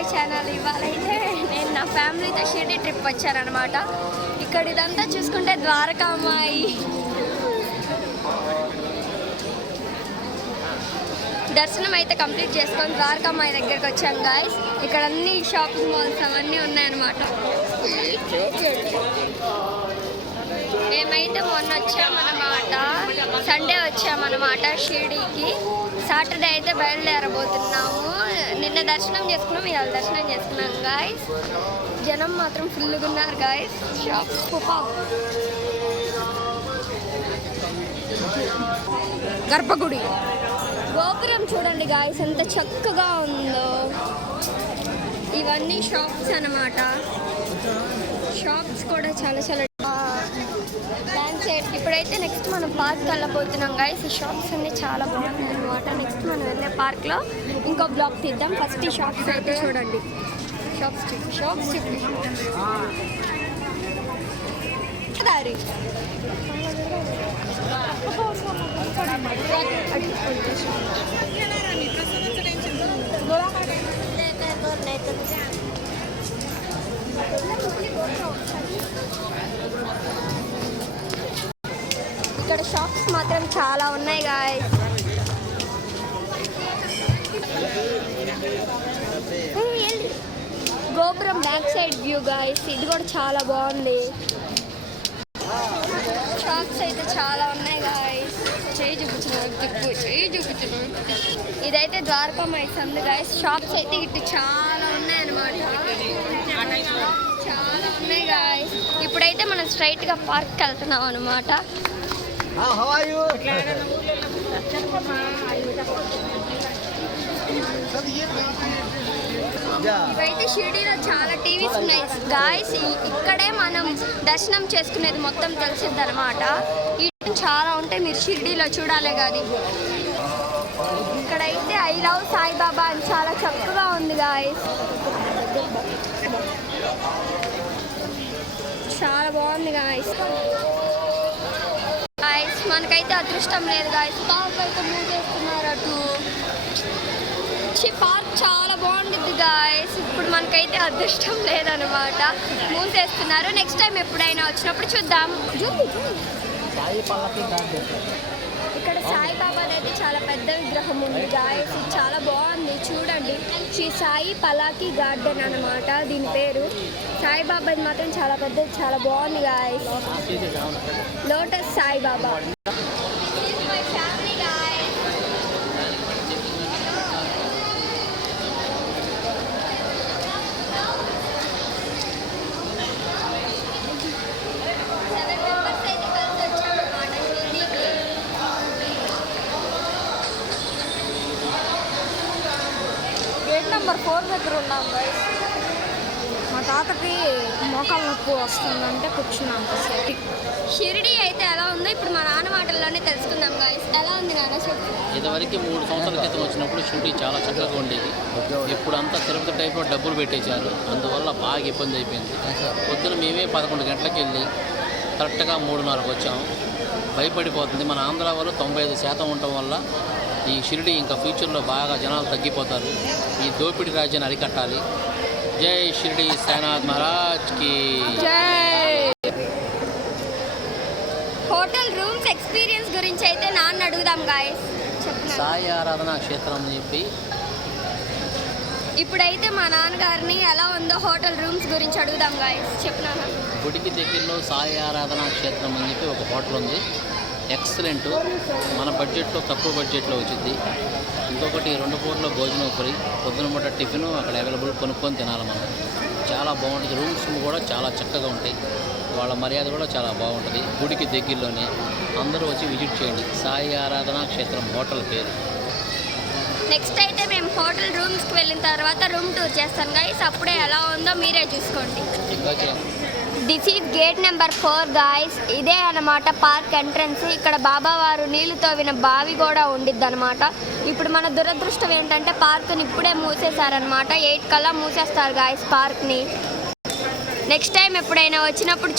My channel. ఇవాళ అయితే నేను నా ఫ్యామిలీతో షిరిడి ట్రిప్ వచ్చానమాట. ఇక్కడ ఇదంతా చూసుకుంటే ద్వారకామాయి దర్శనం అయితే కంప్లీట్ చేసుకొని ద్వారకామాయి దగ్గరికి వచ్చాం గాయస్. ఇక్కడ అన్ని షాపింగ్ మాల్స్ అవన్నీ ఉన్నాయన్నమాట. మేమైతే మొన్న వచ్చామన్నమాట, సండే వచ్చామన్నమాట షిరిడీకి. సాటర్డే అయితే బయలుదేరబోతున్నాము. నిన్న దర్శనం చేసుకున్నాం, ఇవాళ దర్శనం చేసుకున్నాం గాయస్. జనం మాత్రం ఫుల్గా ఉన్నారు గాయస్. షాప్స్ గర్భగుడి గోపురం చూడండి గాయస్ ఎంత చక్కగా ఉందో. ఇవన్నీ షాప్స్ అన్నమాట. షాప్స్ కూడా చాలా చాలా డాన్స్. ఇప్పుడైతే నెక్స్ట్ మనం పార్క్ వెళ్ళబోతున్నాం గాయస్. ఈ షాప్స్ అన్నీ చాలా బాగున్నాయి అనమాట. నెక్స్ట్ మనం వెళ్ళే పార్క్లో ఇంకో బ్లాక్ తీద్దాం. ఫస్ట్ ఈ షాప్స్ అయితే చూడండి. షాప్స్ దారి ఇక్కడ షాప్స్ మాత్రం చాలా ఉన్నాయి గాయ్స్. గోపురం బ్యాక్ సైడ్ వ్యూ గాయ్స్. ఇది కూడా చాలా బాగుంది. షాప్స్ అయితే చాలా ఉన్నాయి గాయ్స్. చేయి చూపించిన ఇదైతే ద్వారకామాయి సందు గాయ్స్. షాప్స్ అయితే ఇటు చాలా ఉన్నాయి అన్నమాట. చాలా ఉన్నాయి గాయ్స్. ఇప్పుడైతే మనం స్ట్రైట్గా పార్క్కి వెళ్తున్నాం అనమాట. ఇవైతే షిరిడీలో చాలా టీవీస్ ఉన్నాయి గాయ్స్. ఇక్కడే మనం దర్శనం చేసుకునేది మొత్తం తెలిసిద్ది అనమాట. ఈ చాలా ఉంటాయి, మీరు షిరిడీలో చూడాలి కానీ. ఇక్కడైతే ఐ లవ్ సాయిబాబా అని చాలా చక్కగా ఉంది గాయ్స్. చాలా బాగుంది గాయ్స్. మనకైతే అదృష్టం లేదు గాయ్స్. పార్క్ అయితే మూవ్ చేస్తున్నారు అటు. పార్క్ చాలా బాగుంటుంది గాయ్స్. ఇప్పుడు మనకైతే అదృష్టం లేదనమాట, మూసేస్తున్నారు. నెక్స్ట్ టైం ఎప్పుడైనా వచ్చినప్పుడు చూద్దాం. ఇక్కడ సాయిబాబా అయితే చాలా పెద్ద విగ్రహం ఉంది గాయ్స్. చాలా బాగుంది చూడండి. శ్రీ సాయి పలాకి గార్డెన్ అనమాట దీని పేరు. సాయిబాబా మాత్రం చాలా పెద్దది, చాలా బాగుంది గాయ్స్. లోటస్ సాయిబాబా. నెంబర్ 4 దగ్గర ఉన్నాం గైస్. మా తాతకి మోకాలు నొప్పి వస్తుందంటే కూర్చున్నాం. షిరిడి అయితే ఎలా ఉందో ఇప్పుడు మా నాన్న మాటల్లోనే తెలుసుకుందాం గైస్. ఎలా ఉంది నాన్న చెప్పు. ఇదివరకు 3 సంవత్సరాల క్రితం వచ్చినప్పుడు షిరిడి చాలా చక్కగా ఉండేది. ఇప్పుడు అంతా తిరుపతి టైప్లో డబ్బులు పెట్టేశారు, అందువల్ల బాగా ఇబ్బంది అయిపోయింది. పొద్దున మేమే 11 గంటలకు వెళ్ళి కరెక్ట్గా 3:30కు వచ్చాము. భయపడిపోతుంది. మన ఆంధ్ర వాళ్ళు 95% ఉండటం వల్ల ఈ షిరిడి ఇంకా ఫ్యూచర్లో బాగా జనాలు తగ్గిపోతారు. ఈ దోపిడీ రాజ్యాన్ని అరికట్టాలి. జై షిరిడి సాయినాథ్ మహారాజ్కి జై. హోటల్ రూమ్స్ ఎక్స్పీరియన్స్ గురించి అయితే నాన్న అడుగుదాం గాయస్. సాయి ఆరాధన క్షేత్రం అని చెప్పి ఇప్పుడైతే మా నాన్నగారిని ఎలా ఉందో హోటల్ రూమ్స్ గురించి అడుగుదాం గాయస్. చెప్పినాను. గుడికి దగ్గరలో సాయి ఆరాధన క్షేత్రం అని చెప్పి ఒక హోటల్ ఉంది. ఎక్సలెంట్. మన బడ్జెట్లో తక్కువ బడ్జెట్లో వచ్చింది. ఇంకొకటి 2 పూటల భోజనం ఫ్రీ. పొద్దున పూట టిఫిన్ అక్కడ అవైలబుల్, కొనుక్కొని తినాలి మనం. చాలా బాగుంటుంది. రూమ్స్ కూడా చాలా చక్కగా ఉంటాయి. వాళ్ళ మర్యాద కూడా చాలా బాగుంటుంది. గుడికి దగ్గరలోనే అందరూ వచ్చి విజిట్ చేయండి. సాయి ఆరాధన క్షేత్రం హోటల్ పేరు. నెక్స్ట్ అయితే మేము హోటల్ రూమ్స్కి వెళ్ళిన తర్వాత రూమ్ టూర్ చేస్తాను గైస్. అప్పుడే ఎలా ఉందో మీరే చూసుకోండి. This is gate number 4 guys. ఇదే అన్నమాట పార్క్ ఎంట్రన్స్. ఇక్కడ బాబావారు నీళ్లు తవ్విన బావి కూడా ఉండిద్ది అనమాట. ఇప్పుడు మన దురదృష్టం ఏంటంటే పార్క్ని ఇప్పుడే మూసేశారనమాట. 8 కల్లా మూసేస్తారు గాయస్ పార్క్ని. నెక్స్ట్ టైం ఎప్పుడైనా వచ్చినప్పుడు